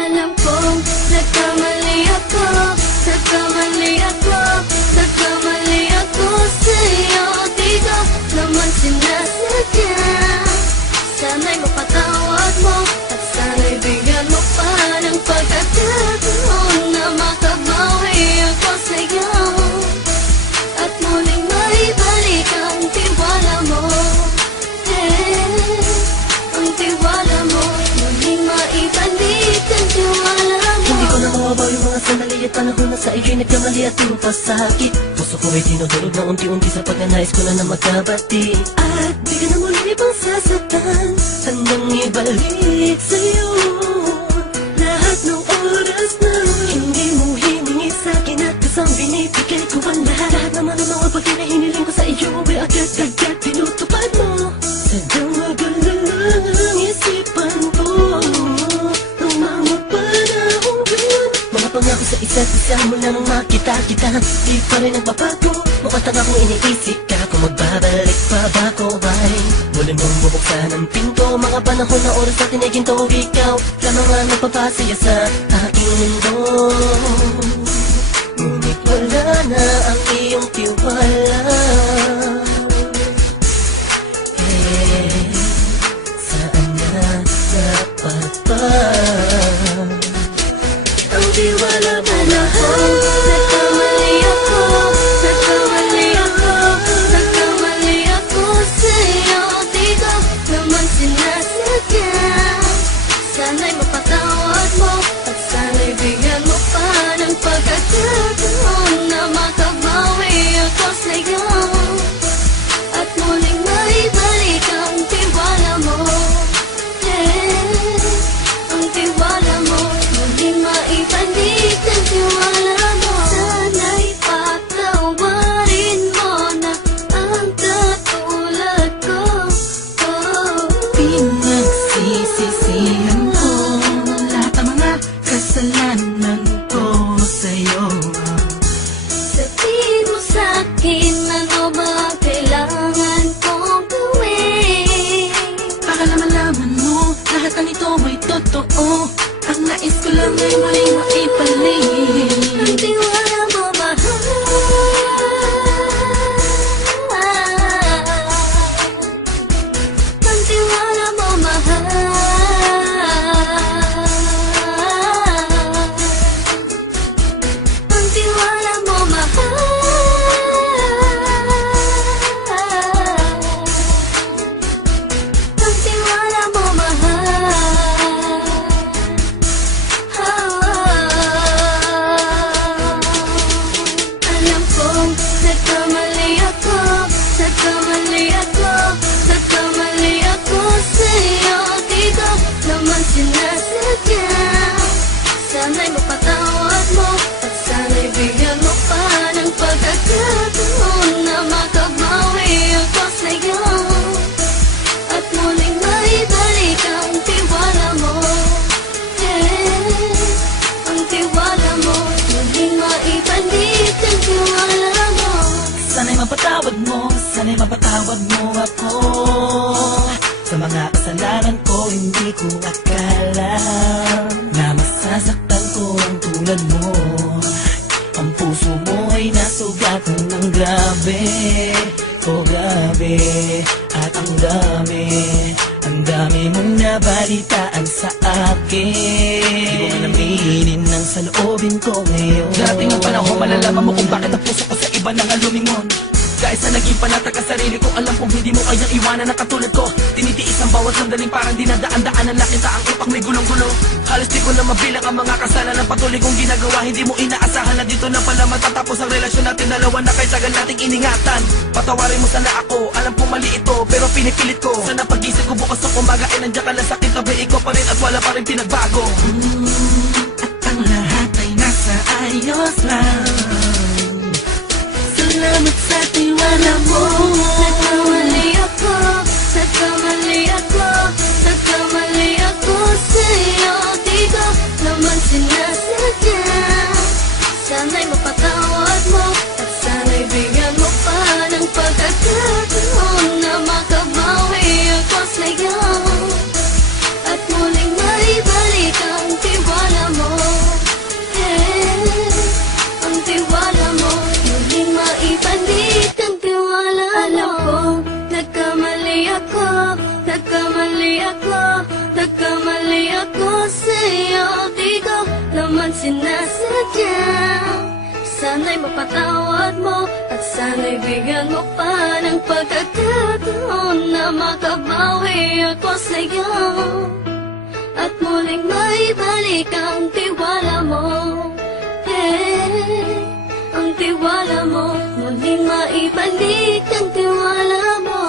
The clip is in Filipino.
Alam kong nagkamali ako, nagkamali ako, nagkamali ako sa'yo. Di ko naman sinasadya. Sana'y mapatawad mo at sana'y bigyan mo pa ng pagkakataon na makabawi ako sa'yo at muling maibalik ang tiwala mo. Ang tiwala mo, muling maibalik ang tiwala mo. Hindi ko na mawabaw yung mga sandali at panahon na sa iyo'y nagkamali at yung pasakit. Puso ko ay dinudulog na unti-unti sa pagkanais ko na magkabati. At di ka na muli ibang sasaktan, handang ibalik sa'yo lahat ng oras na hindi mo hiningi sa'kin at kusang binibigay ko ang lahat. Lahat naman ng mga bagay na hiniling ko sa iyo ay agad-agad tinutupad mo. Sadyang magalang ang isipan ko ng mga panahong yun. Mga pangako sa isa't isa mula nang makita kita, di pa rin nagbabago. Makatang akong iniisip ka kung magbabalik pa ba ko ay muli mong bubuksan ang pinto. Mga panahon na oras natin ay ginto. Ikaw lamang ang nagpapasaya sa aking mundo. Ngunit wala na ang iyong tiwala. Saan na dapat ba ang tiwala mo na? Nagkamali ako, nagkamali ako, nagkamali ako sa'yo. Di ko naman sinasadya. Sana'y mapatawad mo at sana'y bigyan mo pa ng pagkakataon na makabawi ako sa'yo at muling maibalik ang tiwala mo. Ang tiwala mo, muling maibalik ang tiwala mo. Sana'y patawarin mo na ang katulad ko. Pinagsisisihan ko lahat ng mga kasalanan ko sa'yo. Sabihin mo sa'kin ano ba kailangan kong gawin. Para malaman mo lahat ng ito ay totoo. Ang nais ko lang ay muling maibalik Ang tiwala mo, mahal. Ang tiwala mo, mahal. Ang tiwala mo, mahal. Ang tiwala mo, mahal. Alam kong nagkamali ako, nagkamali ako, nagkamali ako sa'yo. Di ko naman sinasadya. Sana'y mapatawad mo at sana'y bigyan mo pa ng pagkakataon na makabawi ako sa'yo at muling maibalik ang tiwala mo. Ang tiwala mo, muling maibalik ang tiwala mo. Sana'y mapatawad mo, sana'y mapatawad mo ako sa mga kasalanan ko. Hindi ko akala na masasaktan ko ang tulad mo. Ang puso mo ay nasugatan ng grabe. Oh grabe, at ang dami mong nabalitaan sa akin. Di ko man aminin ang saloobin ko ngayon. Darating ang panahon, malalaman mo kung bakit ang puso ko sa iba nang alumingon. Dahil sa naging panatag ka sarili ko, alam kong hindi mo kayang iwanan na katulad ko. Tinitiis ang bawat sandaling parang dinadaan-daan ang lakita ang utak may gulong-gulo. Halos di ko na mabilang ang mga kasalanan patuloy kong ginagawa. Hindi mo inaasahan na dito na pala matatapos ang relasyon natin dalawa na kahit tagal nating iningatan. Patawarin mo sana ako, alam kong mali ito pero pinipilit ko. Sana pag-isip ko bukas ng umaga ay nandiyan ka lang sa akin, tabi ko pa rin at wala pa rin pinagbago. At ang lahat ay nasa ayos lang. Salamat sa tiwala mo. Nagkamali ako, nagkamali ako, nagkamali ako sa'yo. Di ko naman sinasadya. Sana'y mapatawad mo at sana'y bigyan mo pa ng pagkakataon na makabawi ako sa'yo at muling maibalik ang nagkamali ako sa'yo. Di ko naman sinasadya. Sana'y mapatawad mo at sana'y bigyan mo pa ng pagkakataon na makabawi ako sa'yo at muling maibalik ang tiwala mo. Ang tiwala mo, muling maibalik ang tiwala mo.